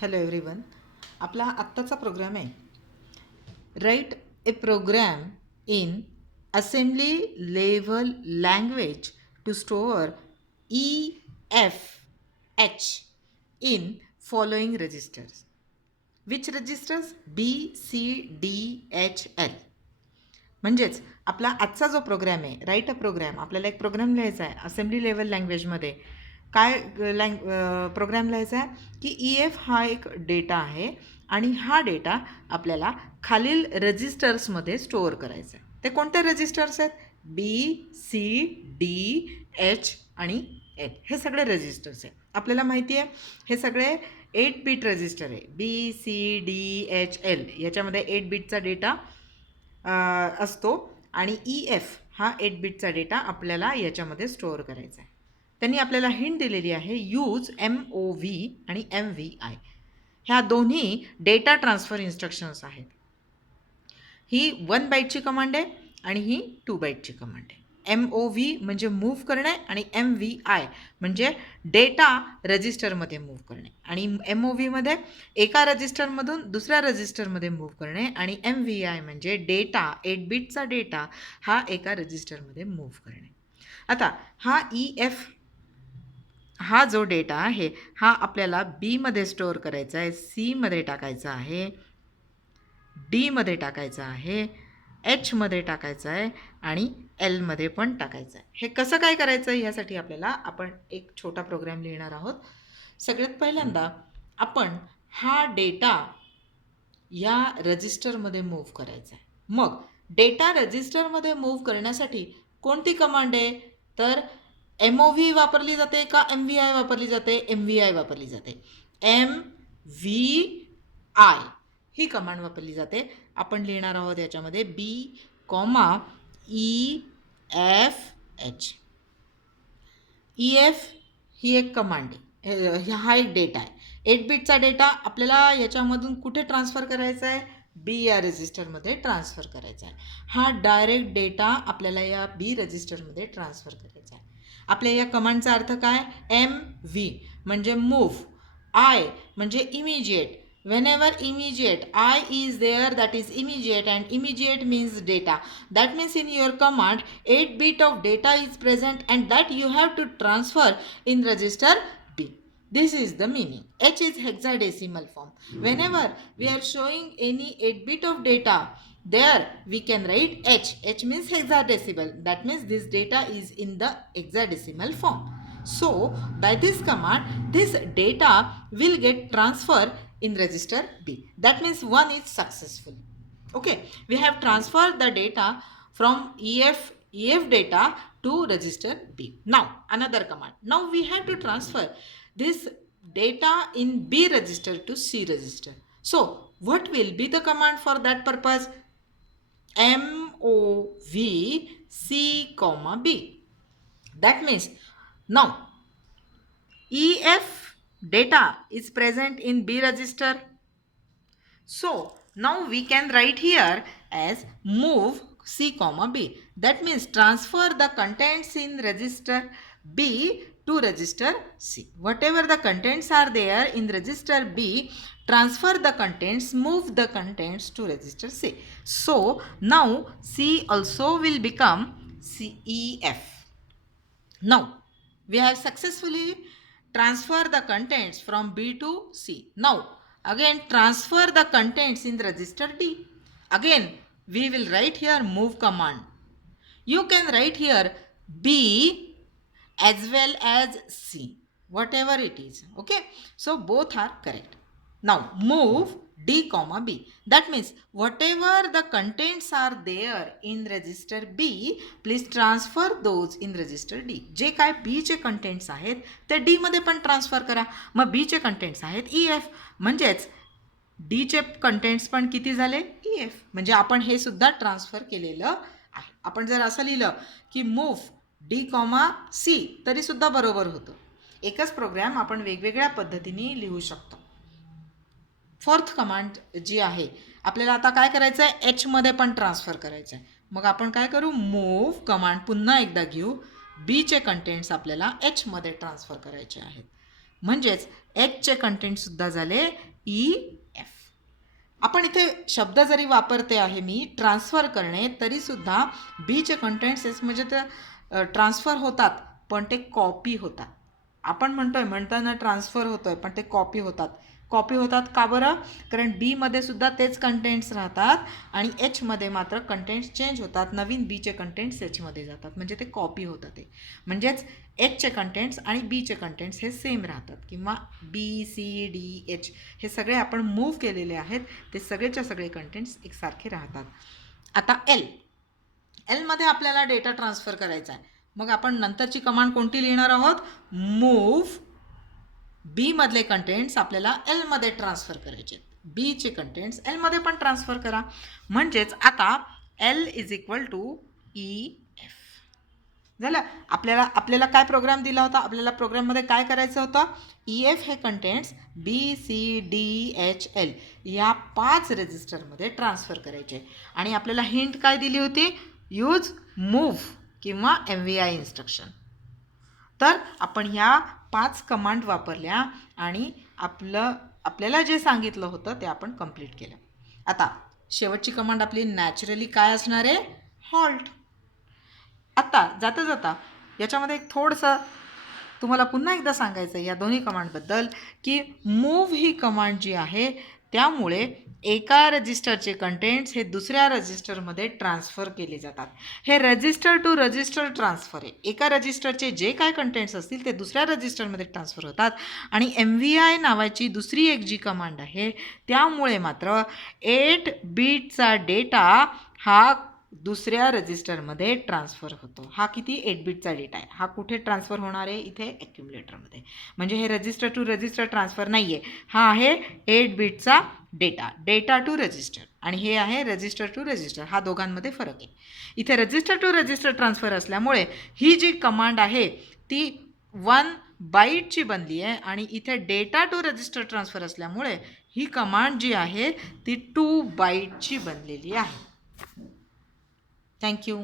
Hello everyone. आपला आत्ताचा program आहे write a program in assembly level language to store EFH in following registers. Which registers? BCDHL. म्हणजेच आपला आजचा जो प्रोग्राम आहे राईट अ प्रोग्राम, आपल्याला एक प्रोग्राम लिहायचा आहे असेंब्ली लेवल लँग्वेजमध्ये. काय प्रोग्राम लिहायचा आहे की EF हा एक डेटा आहे आणि हा डेटा आपल्याला खालील रजिस्टर्समध्ये स्टोअर करायचा आहे. ते कोणते रजिस्टर्स आहेत? BCDH आणि L हे सगळे रजिस्टर्स आहेत. आपल्याला माहिती आहे हे सगळे 8 बीट रजिस्टर आहे. BCDHL याच्यामध्ये 8 बीटचा डेटा असतो आणि EF हा 8 बीटचा डेटा आपल्याला याच्यामध्ये स्टोअर करायचा आहे. त्यांनी आपल्याला हिंट दिलेली आहे यूज MOV आणि MVI. ह्या दोन्ही डेटा ट्रान्सफर इन्स्ट्रक्शन्स आहेत. ही 1 बाईटची कमांड आहे आणि ही 2 बाईटची कमांड आहे. MOV म्हणजे मूव्ह करणे आणि MVI म्हणजे डेटा रजिस्टरमध्ये मूव्ह करणे. आणि MOVमध्ये एका रजिस्टरमधून दुसऱ्या रजिस्टरमध्ये मूव्ह करणे आणि MVI म्हणजे डेटा 8 बीटचा डेटा हा एका रजिस्टरमध्ये मूव्ह करणे. आता हा EF हा जो डेटा आहे हा आपल्याला बीमध्ये स्टोअर करायचा आहे, सीमध्ये टाकायचा आहे, डीमध्ये टाकायचा आहे, एचमध्ये टाकायचं आहे आणि एलमध्ये पण टाकायचं आहे. हे कसं काय करायचं यासाठी आपण एक छोटा प्रोग्राम लिहिणार आहोत. सगळ्यात पहिल्यांदा आपण हा डेटा या रजिस्टरमध्ये मूव्ह करायचा आहे. मग डेटा रजिस्टरमध्ये मूव्ह करण्यासाठी कोणती कमांड आहे? तर MOV वापरली जाते का MVI वापरली जाते? MVI वापरली जाते. MVI ही कमांड वापरली जाते. आपण लिहिणार आहोत याच्यामध्ये BEFH. EF ही एक कमांड आहे, हा एक डेटा आहे. 8 बीटचा डेटा आपल्याला याच्यामधून कुठे ट्रान्सफर करायचा आहे? बी या रजिस्टरमध्ये ट्रान्सफर करायचा आहे. हा डायरेक्ट डेटा आपल्याला या बी रजिस्टरमध्ये ट्रान्सफर करायचा आहे. आपल्या या कमांडचा अर्थ काय? MV म्हणजे मूव्ह, I म्हणजे immediate. Whenever immediate I is there, that is immediate, and immediate means data. That means in your command 8 bit of data is present and that you have to transfer in register B. This is the meaning. H is hexadecimal form. Whenever we are showing any 8 bit of data, there we can write H. H means hexadecimal. That means this data is in the hexadecimal form. So by this command this data will get transferred in register B. That means 1 is successful. Okay, we have transferred the data from EF data to register B. Now another command. Now we have to transfer this data in B register to C register. So what will be the command for that purpose? MOV C, B. That means now EF data is present in B register. So now we can write here as move C, B. That means transfer the contents in register B to register C. Whatever the contents are there in register B, transfer the contents, move the contents to register C. So now C also will become CEF. Now we have successfully transferred the contents from B to C. Now again transfer the contents in the register D. Again we will write here move command. You can write here B as well as C, whatever it is. Okay, so both are correct. Now move D, B. That means whatever the contents are there in register B, please transfer those in register D. जे काय B चे contents आहेत ते D मध्ये पण transfer करा. मग B चे कंटेंट्स आहेत EF, म्हणजेच D चे कंटेंट्स पण किती झाले? EF. म्हणजे आपण हे सुद्धा ट्रान्सफर केलेलं आहे. आपण जर असं लिहिलं की मूव्ह D, C तरी सुद्धा बरोबर होतं. एकच प्रोग्राम आपण वेगवेगळ्या पद्धतीने लिहू शकतो. फोर्थ कमांड जी आहे आपल्याला आता काय करायचं आहे? एचमध्ये पण ट्रान्सफर करायचं आहे. मग आपण काय करू? मूव्ह कमांड पुन्हा एकदा घेऊ. बीचे कंटेंट्स आपल्याला एचमध्ये ट्रान्सफर करायचे आहेत. म्हणजेच एचचे कंटेंटसुद्धा झाले EF. आपण इथे शब्द जरी वापरते आहे मी ट्रान्सफर करणे, तरीसुद्धा बीचे कंटेंट्स म्हणजे ते ट्रान्सफर होतात, पण ते कॉपी होतात. आपण म्हणताना ट्रान्सफर होतोय, पण ते कॉपी होतात. कॉपी होतात का बरं? कारण बीमध्ये सुद्धा तेच कंटेंट्स राहतात आणि एचमध्ये मात्र कंटेंट्स चेंज होतात. नवीन बीचे कंटेंट्स एचमध्ये जातात, म्हणजे ते कॉपी होतात. ते म्हणजेच एचचे कंटेंट्स आणि बीचे कंटेंट्स हे सेम राहतात, किंवा बी सी डी एच हे सगळे आपण मूव्ह केलेले आहेत, ते सगळेच्या सगळे कंटेंट्स एकसारखे राहतात. आता एलमध्ये आपल्याला डेटा ट्रान्सफर करायचा आहे. मग आपण नंतरची कमांड कोणती लिहिणार आहोत? मूव्ह बीमधले कंटेंट्स आपल्याला एलमध्ये ट्रान्सफर करायचे. बीचे कंटेंट्स एलमध्ये पण ट्रान्सफर करा. म्हणजेच आता L is equal to EF झालं. आपल्याला काय प्रोग्राम दिला होता? आपल्याला प्रोग्राममध्ये काय करायचं होतं? EF हे कंटेंट्स BCDHL या 5 रजिस्टरमध्ये ट्रान्सफर करायचे. आणि आपल्याला हिंट काय दिली होती? यूज मूव्ह किंवा MVI इन्स्ट्रक्शन. तर आपण ह्या 5 कमांड वापरल्या आणि आपल्याला जे सांगितलं होतं ते आपण कंप्लीट केलं. आता शेवटची कमांड आपली नॅचरली काय असणार आहे? हॉल्ट. आता जाता याच्यामध्ये एक थोडंसं तुम्हाला पुन्हा एकदा सांगायचं आहे या दोन्ही कमांडबद्दल, की मूव्ह ही कमांड जी आहे त्यामुळे एका रजिस्टरचे कंटेंट्स हे दुसऱ्या रजिस्टरमध्ये ट्रान्सफर केले जातात. हे रजिस्टर टू रजिस्टर ट्रान्सफर आहे. एका रजिस्टरचे जे काय कंटेंट्स असतील ते दुसऱ्या रजिस्टरमध्ये ट्रान्सफर होतात. आणि MVI नावाची दुसरी एक जी कमांड आहे त्यामुळे मात्र 8 बीटचा डेटा हा दुसऱ्या रजिस्टरमध्ये ट्रान्सफर होतो. हा किती? 8 बीटचा डेटा आहे. हा कुठे ट्रान्सफर होणार आहे? इथे ॲक्युम्युलेटरमध्ये. म्हणजे हे रजिस्टर टू रजिस्टर ट्रान्सफर नाही आहे, हा आहे 8 बीटचा डेटा टू रजिस्टर. आणि हे आहे रजिस्टर टू रजिस्टर. हा दोघांमध्ये फरक आहे. इथे रजिस्टर टू रजिस्टर ट्रान्सफर असल्यामुळे ही जी कमांड आहे ती 1 बाईटची बनली आहे, आणि इथे डेटा टू रजिस्टर ट्रान्सफर असल्यामुळे ही कमांड जी आहे ती 2 बाईटची बनलेली आहे. Thank you.